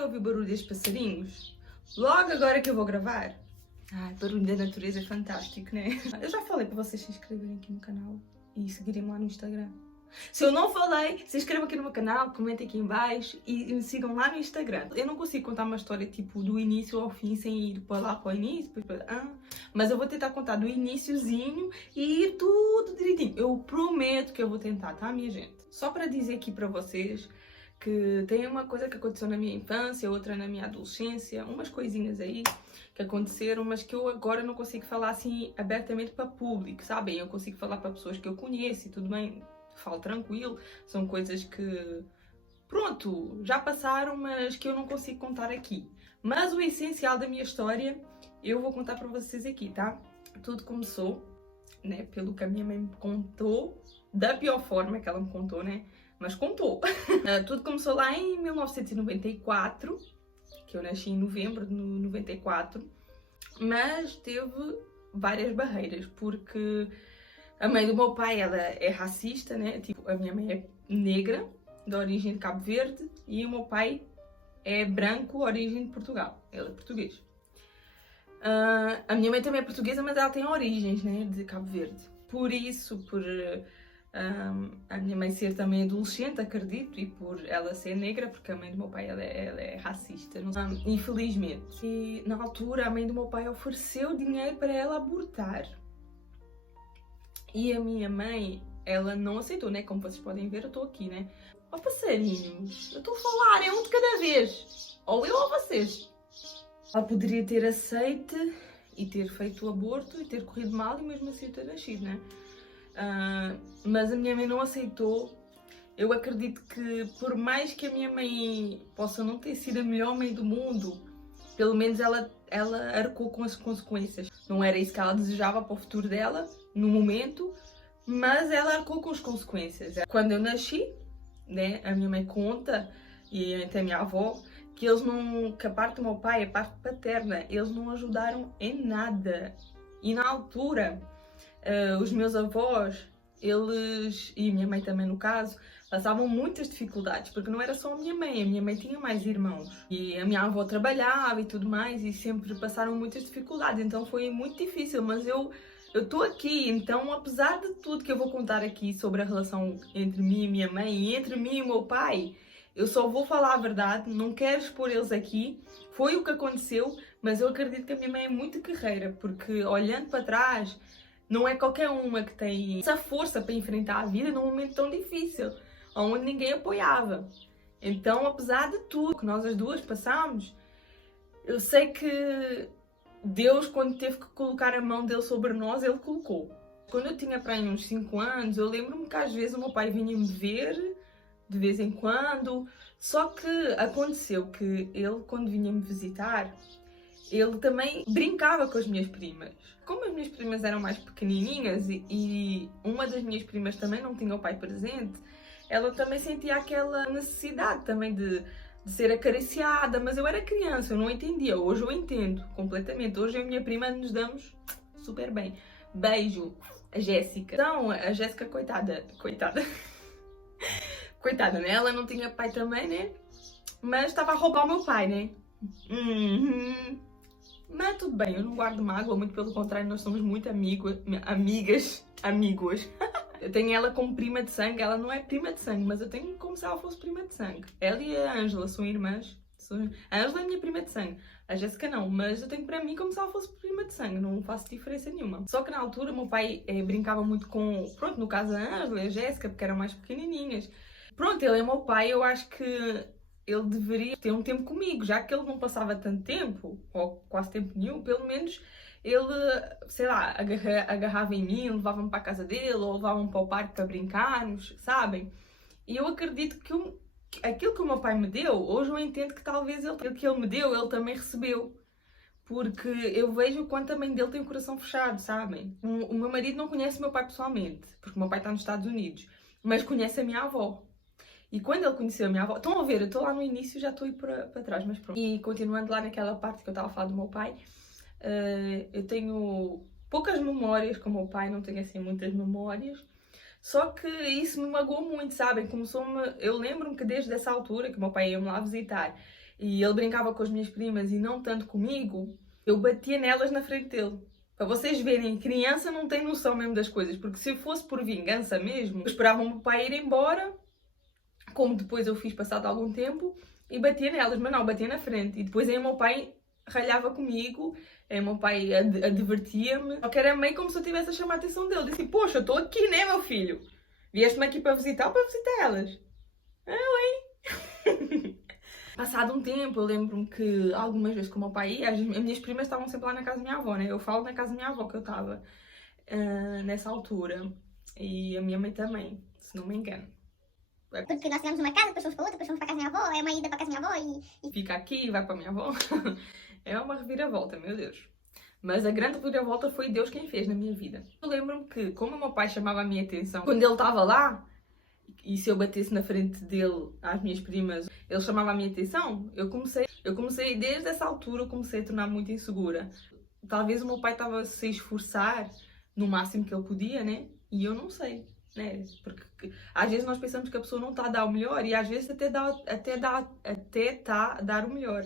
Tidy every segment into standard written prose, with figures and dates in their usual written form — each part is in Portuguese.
a ouvir o barulho dos passarinhos? Logo agora que eu vou gravar. Ai, barulho da natureza é fantástico, né? Eu já falei para vocês se inscreverem aqui no canal e seguirem lá no Instagram. Se eu não falei, se inscrevam aqui no meu canal, comentem aqui em baixo e me sigam lá no Instagram. Eu não consigo contar uma história tipo do início ao fim sem ir para lá para o início, mas eu vou tentar contar do iniciozinho e ir tudo direitinho. Eu prometo que eu vou tentar, tá, minha gente? Só para dizer aqui para vocês que tem uma coisa que aconteceu na minha infância, outra na minha adolescência, umas coisinhas aí que aconteceram, mas que eu agora não consigo falar assim abertamente para público, sabem? Eu consigo falar para pessoas que eu conheço e tudo bem, falo tranquilo, são coisas que, pronto, já passaram, mas que eu não consigo contar aqui. Mas o essencial da minha história eu vou contar para vocês aqui, tá? Tudo começou, né, pelo que a minha mãe me contou, da pior forma que ela me contou, né? Mas contou. Tudo começou lá em 1994, que eu nasci em novembro de 94, mas teve várias barreiras, porque a mãe do meu pai, ela é racista, né? Tipo, a minha mãe é negra, de origem de Cabo Verde, e o meu pai é branco, origem de Portugal. Ele é português. A minha mãe também é portuguesa, mas ela tem origens, né, de Cabo Verde. Por isso, por a minha mãe ser também adolescente, acredito, e por ela ser negra, porque a mãe do meu pai ela é racista, infelizmente. E na altura a mãe do meu pai ofereceu dinheiro para ela abortar. E a minha mãe, ela não aceitou, né? Como vocês podem ver, eu estou aqui, né? Ó passarinhos, eu estou a falar, é um de cada vez. Ou eu ou vocês. Ela poderia ter aceito e ter feito o aborto e ter corrido mal e mesmo assim ter nascido, né? Mas a minha mãe não aceitou. Eu acredito que por mais que a minha mãe possa não ter sido a melhor mãe do mundo, pelo menos ela arcou com as consequências. Não era isso que ela desejava para o futuro dela, no momento, mas ela arcou com as consequências. Quando eu nasci, né, a minha mãe conta, e até a minha avó, que eles não, que a parte do meu pai, a parte paterna, eles não ajudaram em nada. E na altura, os meus avós, eles, e a minha mãe também no caso, passavam muitas dificuldades, porque não era só a minha mãe tinha mais irmãos. E a minha avó trabalhava e tudo mais, e sempre passaram muitas dificuldades, então foi muito difícil, mas eu estou aqui, então apesar de tudo que eu vou contar aqui sobre a relação entre mim e minha mãe, e entre mim e o meu pai, eu só vou falar a verdade, não quero expor eles aqui, foi o que aconteceu, mas eu acredito que a minha mãe é muito guerreira, porque olhando para trás, não é qualquer uma que tem essa força para enfrentar a vida num momento tão difícil, onde ninguém apoiava. Então, apesar de tudo que nós as duas passámos, eu sei que Deus, quando teve que colocar a mão dele sobre nós, ele colocou. Quando eu tinha para aí uns 5 anos, eu lembro-me que às vezes o meu pai vinha-me ver, de vez em quando, só que aconteceu que ele, quando vinha-me visitar, ele também brincava com as minhas primas. Como as minhas primas eram mais pequenininhas e uma das minhas primas também não tinha o pai presente, ela também sentia aquela necessidade também de ser acariciada, mas eu era criança, eu não entendia. Hoje eu entendo completamente. Hoje eu e a minha prima nos damos super bem. Beijo, a Jéssica. Então, a Jéssica, coitada, né? Ela não tinha pai também, né? Mas estava a roubar o meu pai, né? Mas tudo bem, eu não guardo mágoa, muito pelo contrário, nós somos muito amigos. Eu tenho ela como prima de sangue, ela não é prima de sangue, mas eu tenho como se ela fosse prima de sangue. Ela e a Ângela são irmãs. A Ângela é minha prima de sangue, a Jéssica não, mas eu tenho para mim como se ela fosse prima de sangue, não faço diferença nenhuma. Só que na altura o meu pai brincava muito com, pronto, no caso a Ângela e a Jéssica, porque eram mais pequenininhas. Pronto, ele é meu pai, eu acho que ele deveria ter um tempo comigo, já que ele não passava tanto tempo, ou quase tempo nenhum, pelo menos ele, sei lá, agarrava em mim, levava-me para a casa dele, ou levava-me para o parque para brincarmos, sabem? E eu acredito que aquilo que o meu pai me deu, hoje eu entendo que talvez aquilo que ele me deu, ele também recebeu. Porque eu vejo o quanto a mãe dele tem o coração fechado, sabem? O meu marido não conhece o meu pai pessoalmente, porque o meu pai está nos Estados Unidos, mas conhece a minha avó. E quando ele conheceu a minha avó, estão a ver, eu estou lá no início, já estou a ir para trás, mas pronto. E continuando lá naquela parte que eu estava a falar do meu pai, eu tenho poucas memórias com o meu pai, não tenho assim muitas memórias. Só que isso me magoou muito, sabem? Eu lembro-me que desde essa altura, que o meu pai ia-me lá visitar, e ele brincava com as minhas primas e não tanto comigo, eu batia nelas na frente dele. Para vocês verem, criança não tem noção mesmo das coisas, porque se fosse por vingança mesmo, eu esperava o meu pai ir embora, como depois eu fiz passado algum tempo, e batia nelas, mas não, batia na frente. E depois aí o meu pai ralhava comigo, o meu pai advertia-me, só que era meio como se eu estivesse a chamar a atenção dele. Disse, poxa, eu estou aqui, né, meu filho? Vieste-me aqui para visitar ou para visitar elas? Eu, hein? Passado um tempo, eu lembro-me que algumas vezes que o meu pai ia, as minhas primas estavam sempre lá na casa da minha avó, né? Eu falo na casa da minha avó que eu estava nessa altura. E a minha mãe também, se não me engano. Porque nós tivemos uma casa, depois fomos para outra, depois fomos para a casa da minha avó, é uma ida para a casa da minha avó e... Fica aqui e vai para a minha avó. É uma reviravolta, meu Deus. Mas a grande reviravolta foi Deus quem fez na minha vida. Eu lembro-me que, como o meu pai chamava a minha atenção, quando ele estava lá, e se eu batesse na frente dele, às minhas primas, ele chamava a minha atenção, eu comecei desde essa altura, eu comecei a tornar muito insegura. Talvez o meu pai estava a se esforçar no máximo que ele podia, né? E eu não sei, né? Porque às vezes nós pensamos que a pessoa não está a dar o melhor e às vezes até está a dar o melhor.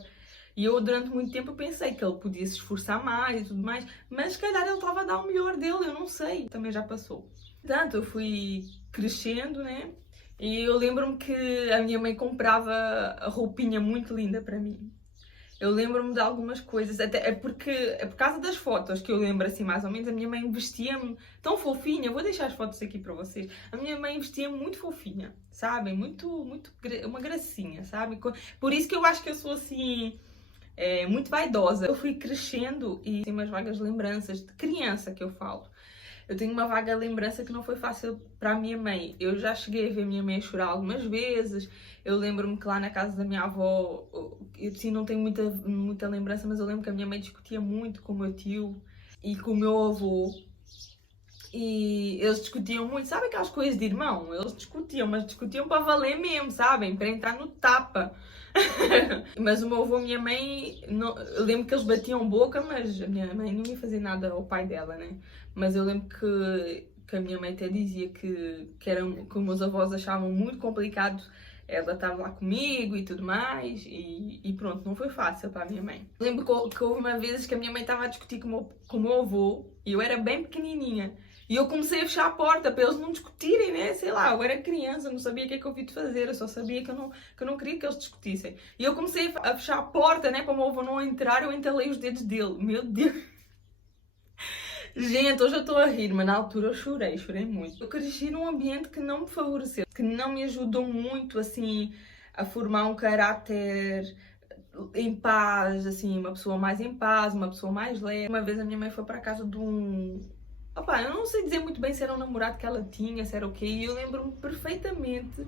E eu durante muito tempo pensei que ele podia se esforçar mais e tudo mais, mas se calhar ele estava a dar o melhor dele, eu não sei. Também já passou. Portanto, eu fui crescendo, né? E eu lembro-me que a minha mãe comprava a roupinha muito linda para mim. Eu lembro-me de algumas coisas, até é por causa das fotos que eu lembro assim mais ou menos, a minha mãe vestia-me tão fofinha, vou deixar as fotos aqui para vocês. A minha mãe vestia-me muito fofinha, sabem? Uma gracinha, sabe? Por isso que eu acho que eu sou assim, muito vaidosa. Eu fui crescendo e tenho umas vagas lembranças de criança que eu falo. Eu tenho uma vaga lembrança que não foi fácil para a minha mãe. Eu já cheguei a ver a minha mãe chorar algumas vezes. Eu lembro-me que lá na casa da minha avó, eu assim, não tenho muita lembrança, mas eu lembro que a minha mãe discutia muito com o meu tio e com o meu avô. E eles discutiam muito, sabe aquelas coisas de irmão? Eles discutiam, mas discutiam para valer mesmo, sabem? Para entrar no tapa. Mas o meu avô e a minha mãe, não, eu lembro que eles batiam boca, mas a minha mãe não ia fazer nada ao pai dela, né? Mas eu lembro que a minha mãe até dizia que os meus avós achavam muito complicado ela estar lá comigo e tudo mais, e pronto, não foi fácil para a minha mãe. Eu lembro que houve uma vez que a minha mãe estava a discutir com o meu avô, e eu era bem pequenininha. E eu comecei a fechar a porta para eles não discutirem, né? Sei lá, eu era criança, não sabia o que é que eu havia de fazer, eu só sabia que eu não queria que eles discutissem. E eu comecei a fechar a porta, né? Para o meu avô não entrar, eu entalei os dedos dele. Meu Deus! Gente, hoje eu estou a rir, mas na altura eu chorei muito. Eu cresci num ambiente que não me favoreceu, que não me ajudou muito, assim, a formar um caráter em paz, assim, uma pessoa mais em paz, uma pessoa mais leve. Uma vez a minha mãe foi para a casa de um... Opa, eu não sei dizer muito bem se era um namorado que ela tinha, se era o quê, e eu lembro-me perfeitamente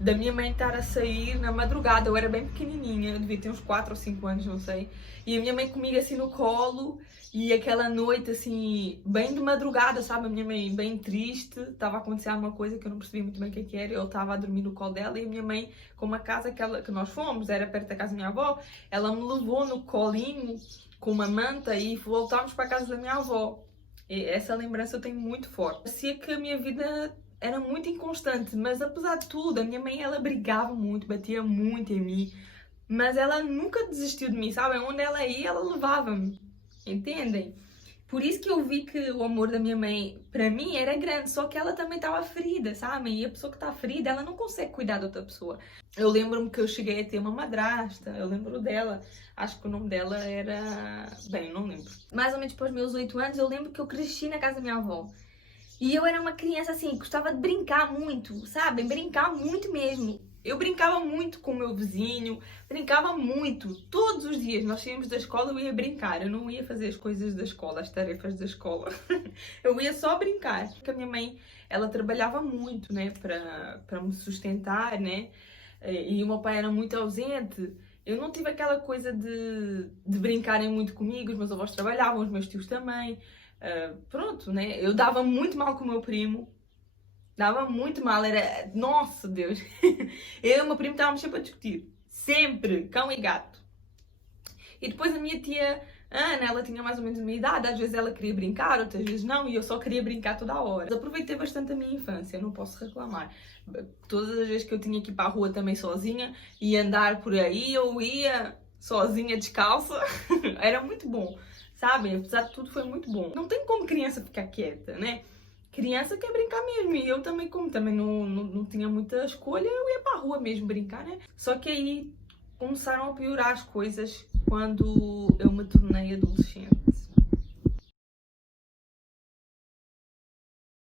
da minha mãe estar a sair na madrugada. Eu era bem pequenininha, eu devia ter uns 4 ou 5 anos, não sei. E a minha mãe comigo assim no colo, e aquela noite assim, bem de madrugada, sabe? A minha mãe bem triste, estava a acontecer alguma coisa que eu não percebia muito bem o que era. Eu estava a dormir no colo dela e a minha mãe, com uma casa que nós fomos, era perto da casa da minha avó, ela me levou no colinho com uma manta e voltámos para a casa da minha avó. E essa lembrança eu tenho muito forte. Parecia que a minha vida era muito inconstante, mas apesar de tudo, a minha mãe, ela brigava muito, batia muito em mim, mas ela nunca desistiu de mim, sabe? Onde ela ia, ela levava-me, entendem? Por isso que eu vi que o amor da minha mãe, para mim, era grande, só que ela também estava ferida, sabe? E a pessoa que está ferida, ela não consegue cuidar de outra pessoa. Eu lembro-me que eu cheguei a ter uma madrasta, eu lembro dela, acho que o nome dela era... Bem, não lembro. Mais ou menos para os meus 8 anos, eu lembro que eu cresci na casa da minha avó. E eu era uma criança assim, gostava de brincar muito, sabe? Brincar muito mesmo. Eu brincava muito com o meu vizinho, brincava muito, todos os dias. Nós saímos da escola, eu ia brincar, eu não ia fazer as coisas da escola, as tarefas da escola. Eu ia só brincar. Porque a minha mãe, ela trabalhava muito, né, para me sustentar, né, e o meu pai era muito ausente. Eu não tive aquela coisa de brincarem muito comigo, os meus avós trabalhavam, os meus tios também. Pronto, né, eu dava muito mal com o meu primo. Dava muito mal, era... Nossa, Deus! Eu e o meu primo estávamos sempre a discutir. Sempre! Cão e gato. E depois a minha tia A Ana, ela tinha mais ou menos a minha idade, às vezes ela queria brincar, outras vezes não, e eu só queria brincar toda a hora. Aproveitei bastante a minha infância, não posso reclamar. Todas as vezes que eu tinha que ir para a rua também sozinha e andar por aí, eu ia sozinha, descalça. Era muito bom, sabe? Apesar de tudo, foi muito bom. Não tem como criança ficar quieta, né? Criança quer brincar mesmo, e eu também, como também não tinha muita escolha, eu ia para a rua mesmo brincar, né? Só que aí começaram a piorar as coisas quando eu me tornei adolescente.